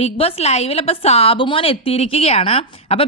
Big boss ലൈവിൽ അപ്പൊ സാബുമോൻ എത്തിയിരിക്കുകയാണ്. അപ്പൊ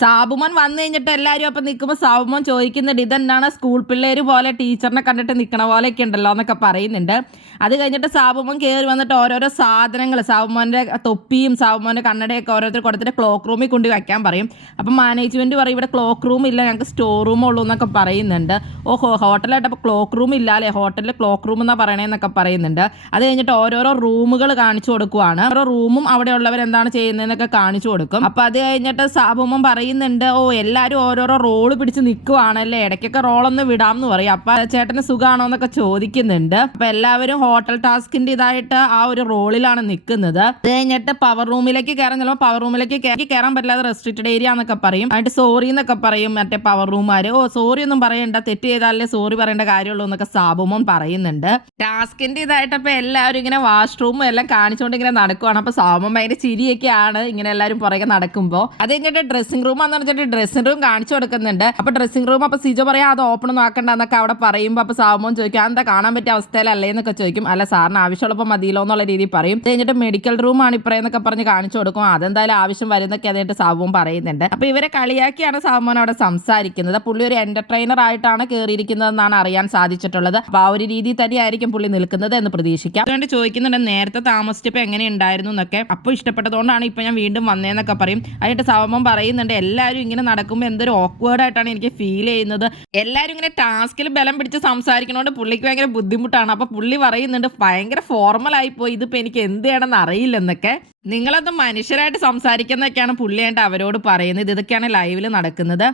സാബുമോൻ വന്നു കഴിഞ്ഞിട്ട് എല്ലാവരും അപ്പൊ നിൽക്കുമ്പോൾ സാബുമോൻ ചോദിക്കുന്നുണ്ട്, ഇതെന്താണ് സ്കൂൾ പിള്ളേര് പോലെ ടീച്ചറിനെ കണ്ടിട്ട് നിൽക്കണ പോലെയൊക്കെ ഉണ്ടല്ലോ എന്നൊക്കെ പറയുന്നുണ്ട്. അത് കഴിഞ്ഞിട്ട് സാബുമോൻ കയറി വന്നിട്ട് ഓരോരോ സാധനങ്ങൾ, സാബുമോൻ്റെ തൊപ്പിയും സാബുമോൻ്റെ കണ്ണടയൊക്കെ ഓരോരുത്തർ കൊടുത്തിട്ട് ക്ലോക്ക് റൂമിൽ കൊണ്ട് വയ്ക്കാൻ പറയും. അപ്പം മാനേജ്മെൻറ്റ് പറയും ഇവിടെ ക്ലോക്ക് റൂം ഇല്ല, ഞങ്ങൾക്ക് സ്റ്റോർ റൂം ഉള്ളൂ എന്നൊക്കെ പറയുന്നുണ്ട്. ഓഹോ, ഹോട്ടലായിട്ട് അപ്പോൾ ക്ലോക്ക് റൂം ഇല്ല അല്ലേ, ഹോട്ടലിൽ ക്ലോക്ക് റൂം എന്നാണ് പറയണേന്നൊക്കെ പറയുന്നുണ്ട്. അത് കഴിഞ്ഞിട്ട് ഓരോരോ റൂമുകൾ കാണിച്ചു കൊടുക്കുവാണ്. ഓരോ റൂമും അവിടെ ഉള്ളവർ എന്താണ് ചെയ്യുന്നതെന്നൊക്കെ കാണിച്ചു കൊടുക്കും. അപ്പം അത് കഴിഞ്ഞിട്ട് സാബുമോൻ പറയുന്നുണ്ട്, ഓ എല്ലാവരും ഓരോരോ റോള് പിടിച്ച് നിൽക്കുവാണല്ലേ, ഇടയ്ക്കൊക്കെ റോളൊന്ന് വിടാമെന്ന് പറയും. അപ്പം ചേട്ടന് സുഖമാണോ എന്നൊക്കെ ചോദിക്കുന്നുണ്ട്. അപ്പം എല്ലാവരും ഹോട്ടൽ ടാസ്കിൻ്റെ ഇതായിട്ട് ആ ഒരു റോളിലാണ് നിൽക്കുന്നത്. അത് കഴിഞ്ഞിട്ട് പവർ റൂമിലേക്ക് കയറാൻ ചിലപ്പോൾ പവർ റൂമിലേക്ക് കയറാൻ പറ്റില്ലാതെ റെസ്ട്രിക്റ്റഡ് ഏരിയ എന്നൊക്കെ പറയും. അതിട്ട് സോറി എന്നൊക്കെ പറയും മറ്റേ പവർ റൂമാർ. ഓ സോറി ഒന്നും പറയണ്ട, തെറ്റ് ചെയ്താലേ സോറി പറയേണ്ട കാര്യമുള്ളൂ എന്നൊക്കെ സാബുമോൻ പറയുന്നുണ്ട്. ടാസ്കിൻ്റെ ഇതായിട്ട് അപ്പോൾ എല്ലാവരും ഇങ്ങനെ വാഷ്റൂമും എല്ലാം കാണിച്ചുകൊണ്ട് ഇങ്ങനെ നടക്കുവാണ്. അപ്പോൾ സാബുമോൻ ഭയങ്കര ചിരിയൊക്കെയാണ് ഇങ്ങനെ എല്ലാവരും പുറകെ നടക്കുമ്പോൾ. അത് കഴിഞ്ഞിട്ട് ഡ്രസ്സിംഗ് റൂം എന്ന് പറഞ്ഞിട്ട് ഡ്രസ്സിംഗ് റൂം കാണിച്ചു കൊടുക്കുന്നുണ്ട്. അപ്പോൾ ഡ്രസ്സിംഗ് റൂം അപ്പോൾ സിജോ പറയാം അത് ഓപ്പൺ ഒന്നും ആക്കണ്ട എന്നൊക്കെ അവിടെ പറയുമ്പോൾ അപ്പോൾ സാബുമോൻ ചോദിക്കും എന്താ കാണാൻ പറ്റിയ അവസ്ഥയിലല്ലേ എന്നൊക്കെ ചോദിക്കും. അല്ല സാറിന് ആവശ്യമുള്ളപ്പോൾ മതിയല്ലോ എന്നുള്ള രീതിയിൽ പറയും. അത് കഴിഞ്ഞിട്ട് മെഡിക്കൽ റൂമാണ് ഇപ്പറയെന്നൊക്കെ പറഞ്ഞ് കാണിച്ചു കൊടുക്കും. അതെന്തായാലും ആവശ്യം വരുന്നൊക്കെ അതായിട്ട് സാബുമോൻ പറയുന്നുണ്ട്. അപ്പോൾ ഇവരെ കളിയാക്കിയാണ് സാബുമോൻ അവിടെ സംസാരിക്കുന്നത്. പുള്ളി ഒരു എന്റർടൈനർ ആയിട്ടാണ് കയറിയിരിക്കുന്നതെന്നാണ് അറിയാൻ സാധിച്ചിട്ടുള്ളത്. അപ്പോൾ ആ ഒരു രീതി തന്നെയായിരിക്കും പുള്ളി നിൽക്കുന്നത് എന്ന് പ്രതീക്ഷിക്കാം. അതുകൊണ്ട് ചോദിക്കുന്നുണ്ട് നേരത്തെ താമസിച്ചപ്പോൾ എങ്ങനെ ഉണ്ടായിരുന്നു എന്നൊക്കെ. അപ്പോൾ ഇഷ്ടപ്പെട്ടതുകൊണ്ടാണ് ഇപ്പം ഞാൻ വീണ്ടും വന്നതെന്നൊക്കെ പറയും. അതിട്ട് സാബുമോൻ പറയുന്നുണ്ട് എല്ലാവരും ഇങ്ങനെ നടക്കുമ്പോൾ എന്തൊരു ഓക്വേർഡ് ആയിട്ടാണ് എനിക്ക് ഫീൽ ചെയ്യുന്നത്. എല്ലാവരും ഇങ്ങനെ ടാസ്കിൽ ബലം പിടിച്ച് സംസാരിക്കുന്നതുകൊണ്ട് പുള്ളിക്ക് ഭയങ്കര ബുദ്ധിമുട്ടാണ്. അപ്പോൾ പുള്ളി പറയുന്നുണ്ട് ഭയങ്കര ഫോർമലായി പോയി, ഇതിപ്പോൾ എനിക്ക് എന്ത് ചെയ്യണമെന്ന് അറിയില്ലെന്നൊക്കെ. നിങ്ങളൊന്നും മനുഷ്യരായിട്ട് സംസാരിക്കുന്നതൊക്കെയാണ് പുള്ളിയായിട്ട് അവരോട് പറയുന്നത്. ഇതൊക്കെയാണ് ലൈവിൽ നടക്കുന്നത്.